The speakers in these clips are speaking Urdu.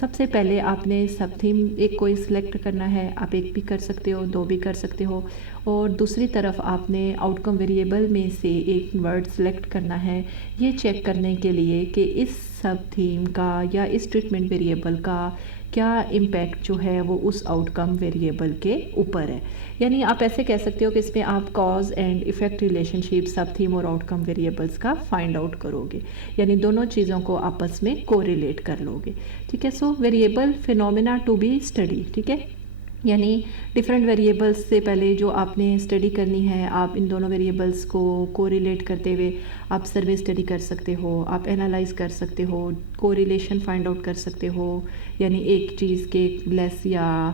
سب سے پہلے آپ نے سب تھیم ایک کوئی سلیکٹ کرنا ہے، آپ ایک بھی کر سکتے ہو، دو بھی کر سکتے ہو، اور دوسری طرف آپ نے آؤٹ کم ویریبل میں سے ایک ورڈ سلیکٹ کرنا ہے یہ چیک کرنے کے لیے کہ اس سب تھیم کا یا اس ٹریٹمنٹ ویریبل کا کیا امپیکٹ جو ہے وہ اس آؤٹ کم ویریبل کے اوپر ہے. یعنی آپ ایسے کہہ سکتے ہو کہ اس میں آپ cause and effect relationship sub theme اور آؤٹ کم ویریبلس کا فائنڈ آؤٹ کرو گے، یعنی دونوں چیزوں کو آپس میں کوریلیٹ کر لو گے. ٹھیک ہے، so variable phenomena to be study. ٹھیک ہے، یعنی ڈفرینٹ ویریبلس سے پہلے جو آپ نے اسٹڈی کرنی ہے، آپ ان دونوں ویریبلس کو کوریلیٹ کرتے ہوئے آپ سروے اسٹڈی کر سکتے ہو، آپ انالائز کر سکتے ہو، کوریلیشن فائنڈ آؤٹ کر سکتے ہو، یعنی ایک چیز کے لیس یا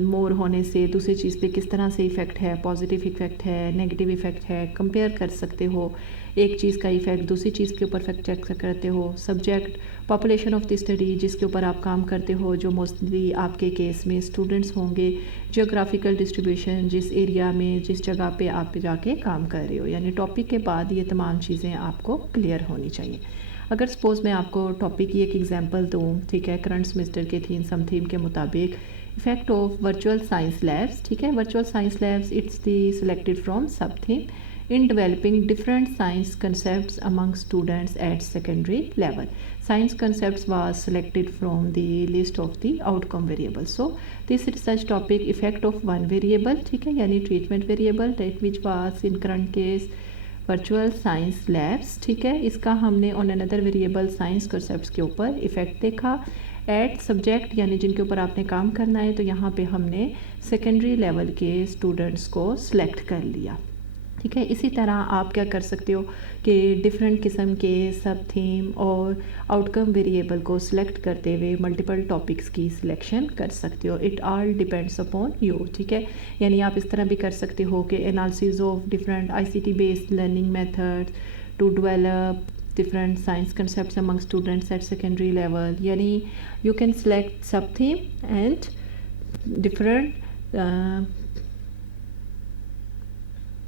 مور ہونے سے دوسری چیز پہ کس طرح سے ایفیکٹ ہے، پازیٹیو ایفیکٹ ہے، نیگیٹیو ایفیکٹ ہے، کمپیئر کر سکتے ہو ایک چیز کا ایفیکٹ دوسری چیز کے اوپر فیکٹ چیک کرتے ہو. Subject population of the study جس کے اوپر آپ کام کرتے ہو، جو موسٹلی آپ کے کیس میں اسٹوڈنٹس ہوں گے. جیوگرافیکل ڈسٹریبیوشن جس ایریا میں جس جگہ پہ آپ جا کے کام کر رہے ہو، یعنی ٹاپک کے بعد یہ تمام چیزیں آپ کو کلیئر ہونی چاہیے. اگر سپوز میں آپ کو ٹاپک کی ایک ایگزامپل دوں، ٹھیک ہے، کرنٹ سیمسٹر کے تھیم سم تھیم کے مطابق effect of virtual science labs. ٹھیک ہے، virtual science labs it's the selected from sub theme in developing different science concepts among students at secondary level. Science concepts was selected from the list of the outcome variables. So this research topic effect of one variable, ٹھیک ہے، یعنی treatment variable that which was in current case virtual science labs. ٹھیک ہے، اس کا ہم نے on another variable science concepts کے اوپر effect دیکھا. ایٹ سبجیکٹ یعنی جن کے اوپر آپ نے کام کرنا ہے، تو یہاں پہ ہم نے سیکنڈری لیول کے اسٹوڈنٹس کو سلیکٹ کر لیا. ٹھیک ہے، اسی طرح آپ کیا کر سکتے ہو کہ ڈفرینٹ قسم کے سب تھیم اور آؤٹ کم ویریبل کو سلیکٹ کرتے ہوئے ملٹیپل ٹاپکس کی سلیکشن کر سکتے ہو. It all depends upon you. ٹھیک ہے، یعنی آپ اس طرح بھی کر سکتے ہو کہ analysis of different ICT based learning method to develop different science concepts among students at secondary level. یعنی you can select sub theme and different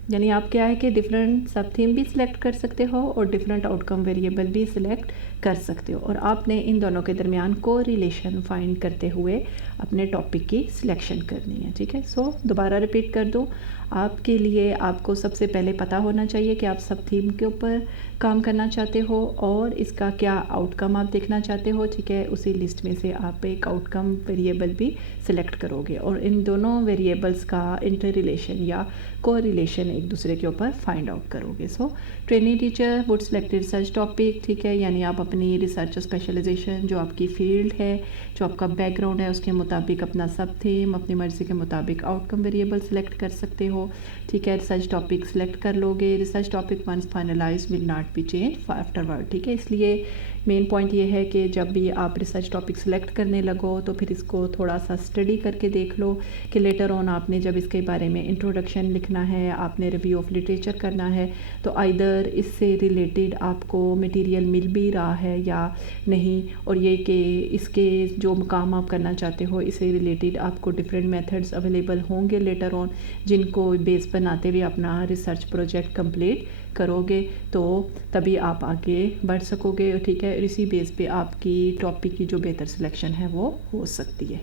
یعنی آپ کیا ہے کہ ڈفرینٹ سب تھیم بھی سلیکٹ کر سکتے ہو اور ڈفرینٹ آؤٹ کم ویریبل بھی سلیکٹ کر سکتے ہو، اور آپ نے ان دونوں کے درمیان کو ریلیشن فائنڈ کرتے ہوئے اپنے ٹاپک کی سلیکشن کرنی ہے. ٹھیک ہے، سو دوبارہ ریپیٹ کر دوں، آپ کے لیے آپ کو سب سے پہلے پتہ ہونا چاہیے کہ آپ سب تھیم کے اوپر کام کرنا چاہتے ہو اور اس کا کیا آؤٹ کم آپ دیکھنا چاہتے ہو. ٹھیک ہے، اسی لسٹ میں سے آپ ایک آؤٹ کم ویریبل بھی سلیکٹ کرو گے اور ان دونوں ویریبلس کا انٹر ریلیشن یا کو ریلیشن ایک دوسرے کے اوپر فائنڈ آؤٹ کرو گے. So training teacher would select research topic. ٹھیک ہے، یعنی آپ اپنی ریسرچ اسپیشلائزیشن جو آپ کی فیلڈ ہے، جو آپ کا بیک گراؤنڈ ہے، اس کے مطابق اپنا سب تھیم اپنی مرضی کے مطابق آؤٹ کم ویریبل سلیکٹ کر سکتے ہو. ٹھیک ہے، ریسرچ ٹاپک سلیکٹ کر لو گے. Research topic once finalise will not be change afterward. ٹھیک ہے، اس لیے مین پوائنٹ یہ ہے کہ جب بھی آپ ریسرچ ٹاپک سلیکٹ کرنے لگو تو پھر اس کو تھوڑا سا اسٹڈی کر کے دیکھ لو کہ لیٹر آن آپ نے جب اس کے بارے میں انٹروڈکشن لکھنا ہے، آپ نے ریویو آف لٹریچر کرنا ہے، تو آئدر اس سے ریلیٹڈ آپ کو مٹیریل مل بھی رہا ہے یا نہیں، اور یہ کہ اس کے جو مقام آپ کرنا چاہتے ہو اس سے ریلیٹڈ آپ کو ڈفرینٹ میتھڈز اویلیبل ہوں گے لیٹر آن، جن کو بیس بناتے ہوئے اپنا ریسرچ پروجیکٹ کمپلیٹ کرو گے تو تبھی آپ آگے بڑھ سکو گے. ٹھیک ہے، اسی بیس پہ آپ کی ٹاپک کی جو بہتر سلیکشن ہے وہ ہو سکتی ہے.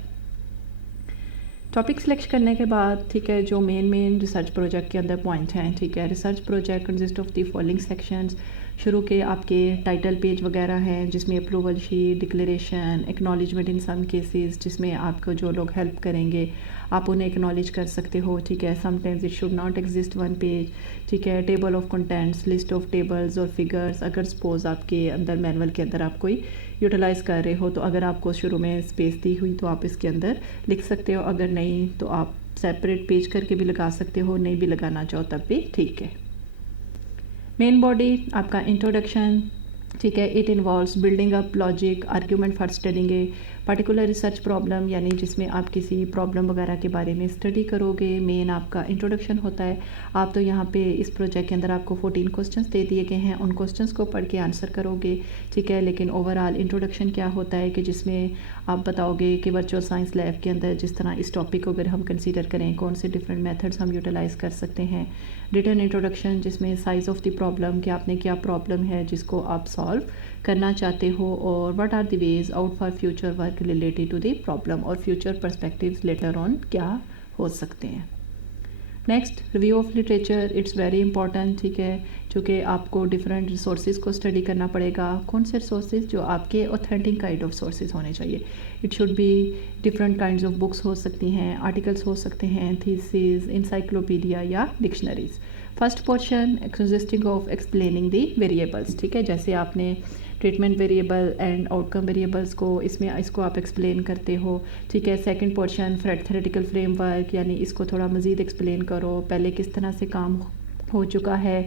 ٹاپک سلیکٹ کرنے کے بعد ٹھیک ہے، جو مین ریسرچ پروجیکٹ کے اندر پوائنٹ ہیں، ٹھیک ہے، research project consist of the following sections. شروع کے آپ کے ٹائٹل پیج وغیرہ ہیں جس میں اپروول شیٹ، ڈکلیریشن، ایکنالجمنٹ ان سم کیسز، جس میں آپ کو جو لوگ ہیلپ کریں گے آپ انہیں ایکنالج کر سکتے ہو. ٹھیک ہے، some times it should not exist one page. ٹھیک ہے، table of contends, list of tables اور فگرز. اگر سپوز آپ کے اندر مینول کے اندر آپ کوئی یوٹیلائز کر رہے ہو تو اگر آپ کو شروع میں اسپیس دی ہوئی تو آپ اس کے اندر لکھ سکتے ہو، اگر نہیں تو آپ سیپریٹ پیج کر کے بھی لگا سکتے ہو، نہیں بھی لگانا چاہو تب بھی ٹھیک ہے. مین باڈی آپ کا انٹروڈکشن. ٹھیک ہے، it involves building up logic argument for studying a particular research problem, یعنی جس میں آپ کسی پرابلم وغیرہ کے بارے میں اسٹڈی کرو گے. مین آپ کا انٹروڈکشن ہوتا ہے. آپ تو یہاں پہ اس پروجیکٹ کے اندر آپ کو 14 کوسچنس دے دیے گئے ہیں، ان کوسچنس کو پڑھ کے آنسر کرو گے. ٹھیک ہے، لیکن اوور آل انٹروڈکشن کیا ہوتا ہے کہ جس میں آپ بتاؤ گے کہ ورچوئل سائنس لیب کے اندر جس طرح اس ٹاپک کو اگر ہم کنسیڈر کریں کون سے ڈفرینٹ میتھڈس ہم یوٹیلائز کر سکتے ہیں. ریٹن انٹروڈکشن جس میں سائز آف دی پرابلم کہ آپ نے کیا پرابلم ہے جس کو آپ سالو کرنا چاہتے ہو اور what are the ways out for future work related to the problem اور فیوچر پرسپیکٹیوز لیٹر آن کیا ہو سکتے ہیں. Next review of literature, it's very important. ٹھیک ہے، چونکہ آپ کو ڈفرینٹ ریسورسز کو اسٹڈی کرنا پڑے گا. کون سے ریسورسز؟ جو آپ کے اوتھینٹک کائنڈ آف سورسز ہونے چاہیے. It should be different kinds of books ہو سکتی ہیں، آرٹیکلس ہو سکتے ہیں، تھیسز، انسائکلوپیڈیا یا dictionaries. First portion consisting of explaining the variables. ٹھیک ہے، جیسے آپ نے treatment variable and outcome variables کو اس کو آپ ایکسپلین کرتے ہو. ٹھیک ہے، second portion theoretical framework, یعنی اس کو تھوڑا مزید ایکسپلین کرو، پہلے کس طرح سے کام ہو چکا ہے،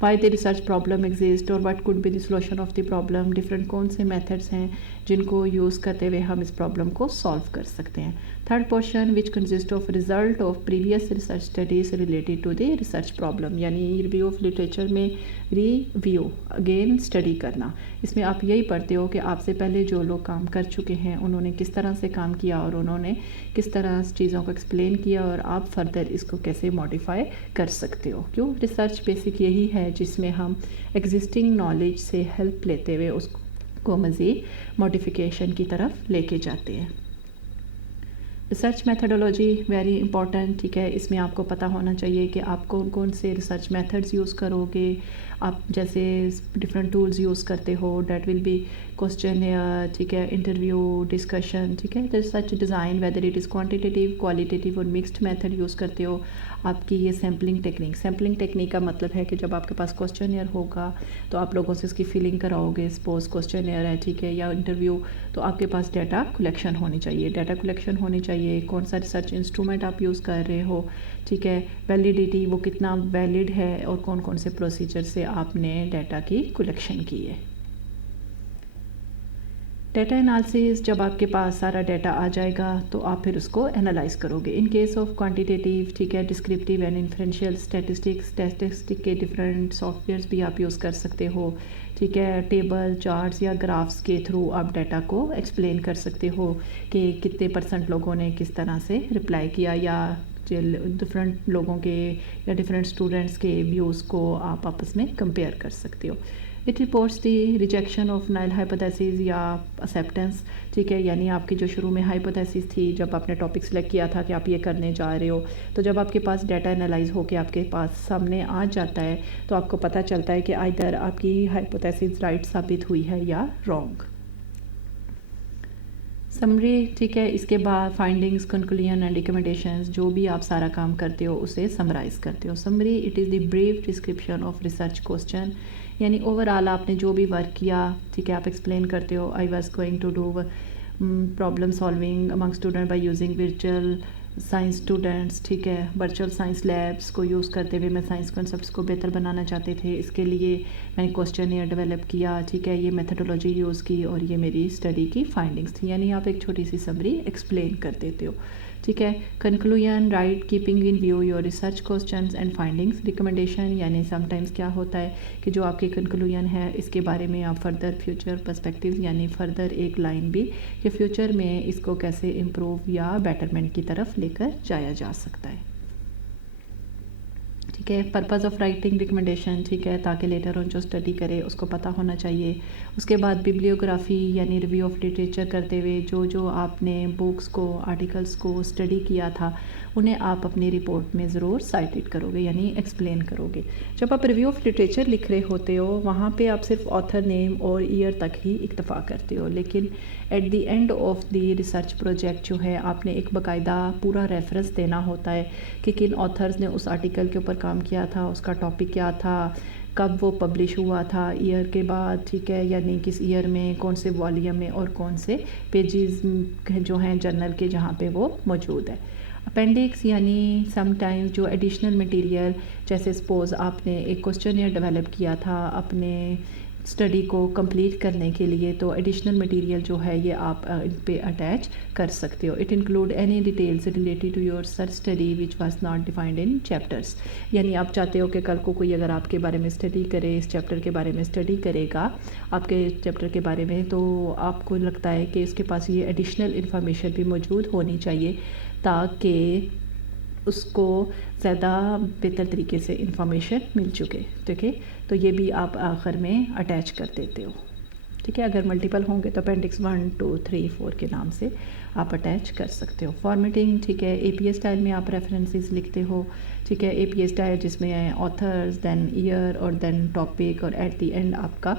why the research problem exist اور what could be the solution of the problem, different کون سے میتھڈس ہیں جن کو یوز کرتے ہوئے ہم اس پرابلم کو سالو کر سکتے ہیں. Third portion which consist of result of previous research studies related to the research problem, یعنی ریویو آف لٹریچر میں ریویو اگین اسٹڈی کرنا. اس میں آپ یہی پڑھتے ہو کہ آپ سے پہلے جو لوگ کام کر چکے ہیں انہوں نے کس طرح سے کام کیا اور انہوں نے کس طرح چیزوں کو ایکسپلین کیا اور آپ فردر اس کو کیسے ماڈیفائی کر سکتے ہو. کیوں؟ ریسرچ بیسک یہی ہے جس میں ہم ایگزسٹنگ نالج سے ہیلپ لیتے ہوئے اس کو مزید ماڈیفیکیشن کی طرف لے کے جاتے ہیں. Research methodology very important. ٹھیک ہے، اس میں آپ کو پتہ ہونا چاہیے کہ آپ کون کون سے ریسرچ میتھڈز یوز کرو گے. آپ جیسے ڈفرینٹ ٹولز یوز کرتے ہو، دیٹ ول بی کوسچنیئر، ٹھیک ہے، انٹرویو، ڈسکشن. ٹھیک ہے، research design whether it is quantitative, qualitative اور مکسڈ میتھڈ یوز کرتے ہو. آپ کی یہ سیمپلنگ ٹیکنیک کا مطلب ہے کہ جب آپ کے پاس کوسچنیئر ہوگا تو آپ لوگوں سے اس کی فیلنگ کراؤ گے. سپوز کوسچنیئر ہے، ٹھیک ہے، یا انٹرویو، تو آپ کے پاس ڈیٹا کلیکشن ہونی چاہیے. کون سا ریسرچ انسٹرومنٹ آپ یوز کر رہے ہو، ٹھیک ہے، ویلیڈیٹی وہ کتنا ویلڈ ہے اور کون کون سے پروسیجر سے آپ نے ڈیٹا کی کلیکشن کی ہے. ڈیٹا انالسس، جب آپ کے پاس سارا ڈیٹا آ جائے گا تو آپ پھر اس کو انالائز کرو گے. ان کیس آف کوانٹیٹیو، ٹھیک ہے، ڈسکرپٹیو اینڈ انفرینشیل اسٹیٹسٹک کے ڈفرینٹ سافٹ ویئرس بھی آپ یوز کر سکتے ہو. ٹھیک ہے، ٹیبل، چارٹس یا گرافس کے تھرو آپ ڈیٹا کو ایکسپلین کر سکتے ہو کہ کتنے % لوگوں نے کس طرح سے رپلائی کیا، یا ڈفرینٹ لوگوں کے یا ڈفرینٹ اسٹوڈنٹس کے ویوز کو آپ آپس میں کمپیئر کر سکتے ہو. It reports the rejection of null hypotheses یا اسیپٹنس. ٹھیک ہے، یعنی آپ کی جو شروع میں ہائپوتھیسز تھی جب آپ نے ٹاپک سلیکٹ کیا تھا کہ آپ یہ کرنے جا رہے ہو، تو جب آپ کے پاس ڈیٹا انالائز ہو کے آپ کے پاس سامنے آ جاتا ہے تو آپ کو پتہ چلتا ہے کہ آئدر آپ کی ہائپوتھیسز رائٹ ثابت ہوئی ہے یا رانگ. سمری، ٹھیک ہے، اس کے بعد فائنڈنگز، کنکلوژن اینڈ ریکمنڈیشنز، جو بھی آپ سارا کام کرتے ہو اسے سمرائز کرتے ہو. Summary it is the brief description of research question, یعنی اوور آل آپ نے جو بھی ورک کیا، ٹھیک ہے، آپ ایکسپلین کرتے ہو. I was going to do problem solving among student by using virtual science students. ٹھیک ہے، ورچوئل سائنس لیبس کو یوز کرتے ہوئے میں سائنس کنسیپٹس کو بہتر بنانا چاہتے تھے. اس کے لیے میں نے کوسچنیئر ڈیولپ کیا، ٹھیک ہے، یہ میتھڈولوجی یوز کی اور یہ میری اسٹڈی کی فائنڈنگس تھی. یعنی آپ ایک چھوٹی سی سمری ایکسپلین کر دیتے ہو. ٹھیک ہے، conclusion, right keeping in view your research questions and findings. Recommendation, یعنی سم ٹائمز کیا ہوتا ہے کہ جو آپ کے کنکلوژن ہے اس کے بارے میں آپ فردر فیوچر پرسپیکٹیوز، یعنی فردر ایک لائن بھی کہ فیوچر میں اس کو کیسے امپروو یا بیٹرمنٹ کی طرف لے کر جایا جا سکتا ہے. ٹھیک ہے، پرپز آف رائٹنگ ریکمنڈیشن، ٹھیک ہے، تاکہ لیٹر آن جو اسٹڈی کرے اس کو پتہ ہونا چاہیے. اس کے بعد بیبلیوگرافی، یعنی ریویو آف لٹریچر کرتے ہوئے جو آپ نے بکس کو، آرٹیکلس کو اسٹڈی کیا تھا انہیں آپ اپنی رپورٹ میں ضرور سائٹڈ کرو گے، یعنی ایکسپلین کرو گے. جب آپ ریویو آف لٹریچر لکھ رہے ہوتے ہو وہاں پہ آپ صرف آتھر نیم اور ایئر تک ہی اکتفا کرتے ہو، لیکن at the end of the research project جو ہے آپ نے ایک باقاعدہ پورا ریفرنس دینا ہوتا ہے کہ کن آتھرز نے اس آرٹیکل کے اوپر کام کیا تھا، اس کا ٹاپک کیا تھا، کب وہ پبلش ہوا تھا، ایئر کے بعد، ٹھیک ہے، یعنی کس ایئر میں، کون سے والیوم میں اور کون سے پیجز جو ہیں جرنل کے جہاں پہ وہ موجود ہے. اپینڈکس، یعنی سم ٹائمز جو ایڈیشنل مٹیریل، جیسے سپوز آپ نے ایک کوسچنیئر ڈیولپ کیا تھا اپنے اسٹڈی کو کمپلیٹ کرنے کے لیے، تو ایڈیشنل مٹیریل جو ہے یہ آپ ان پہ اٹیچ کر سکتے ہو. It include any details related to your search study which was not defined in chapters. یعنی آپ چاہتے ہو کہ کل کو کوئی اگر آپ کے بارے میں اسٹڈی کرے، اس چیپٹر کے بارے میں اسٹڈی کرے گا آپ کے چیپٹر کے بارے میں، تو آپ کو لگتا ہے کہ اس کے پاس یہ ایڈیشنل انفارمیشن بھی موجود ہونی چاہیے تاکہ اس کو زیادہ بہتر طریقے سے انفارمیشن مل چکے. ٹھیک ہے، تو یہ بھی آپ آخر میں اٹیچ کر دیتے ہو. ٹھیک ہے. اگر ملٹیپل ہوں گے تو اپینڈکس 1 2 3 4 کے نام سے آپ اٹیچ کر سکتے ہو. فارمیٹنگ ٹھیک ہے, اے پی اے اسٹائل میں آپ ریفرنسز لکھتے ہو. ٹھیک ہے, اے پی اے اسٹائل جس میں آتھرز, دین ایئر اور دین ٹاپک, اور ایٹ دی اینڈ آپ کا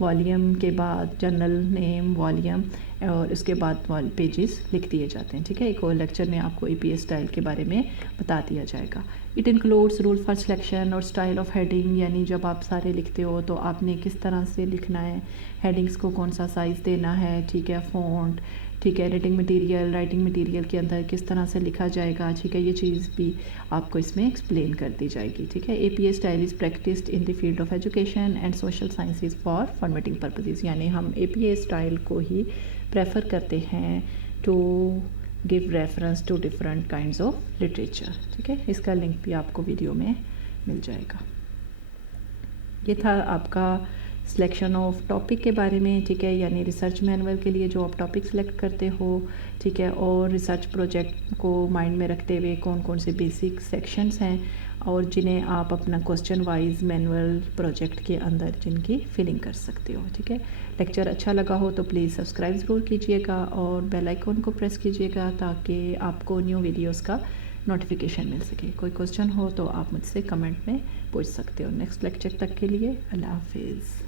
والیوم کے بعد جرنل نیم, والیوم, اور اس کے بعد پیجز لکھ دیے جاتے ہیں. ٹھیک ہے, ایک اور لیکچر میں آپ کو اے پی اے اسٹائل کے بارے میں بتا دیا جائے گا. It includes rule for selection اور اسٹائل آف ہیڈنگ, یعنی جب آپ سارے لکھتے ہو تو آپ نے کس طرح سے لکھنا ہے, ہیڈنگس کو کون سا سائز دینا ہے. ٹھیک ہے, فونٹ, ٹھیک ہے, ایڈیٹنگ مٹیریل, رائٹنگ مٹیریل کے اندر کس طرح سے لکھا جائے گا. ٹھیک ہے, یہ چیز بھی آپ کو اس میں ایکسپلین کر دی جائے گی. ٹھیک ہے, A P A style is practiced in the field of education and social sciences for formatting purposes, یعنی ہم اے پی اے اسٹائل کو ہی پریفر کرتے ہیں to give reference to different kinds of literature. ٹھیک ہے, اس کا لنک بھی آپ کو ویڈیو میں مل جائے گا. یہ تھا آپ کا سلیکشن آف ٹاپک کے بارے میں. ٹھیک ہے, یعنی ریسرچ مینول کے لیے جو آپ ٹاپک سلیکٹ کرتے ہو. ٹھیک ہے, اور ریسرچ پروجیکٹ کو مائنڈ میں رکھتے ہوئے کون کون سے بیسک سیکشنز ہیں اور جنہیں آپ اپنا کوسچن وائز مینول پروجیکٹ کے اندر جن کی فلنگ کر سکتے ہو. ٹھیک ہے, لیکچر اچھا لگا ہو تو پلیز سبسکرائب ضرور کیجیے گا اور بیل آئیکن کو پریس کیجیے گا تاکہ آپ کو نیو ویڈیوز کا نوٹیفیکیشن مل سکے. کوئی کوسچن ہو تو آپ مجھ سے کمنٹ میں پوچھ سکتے ہو. نیکسٹ لیکچر تک کے لیے اللہ حافظ.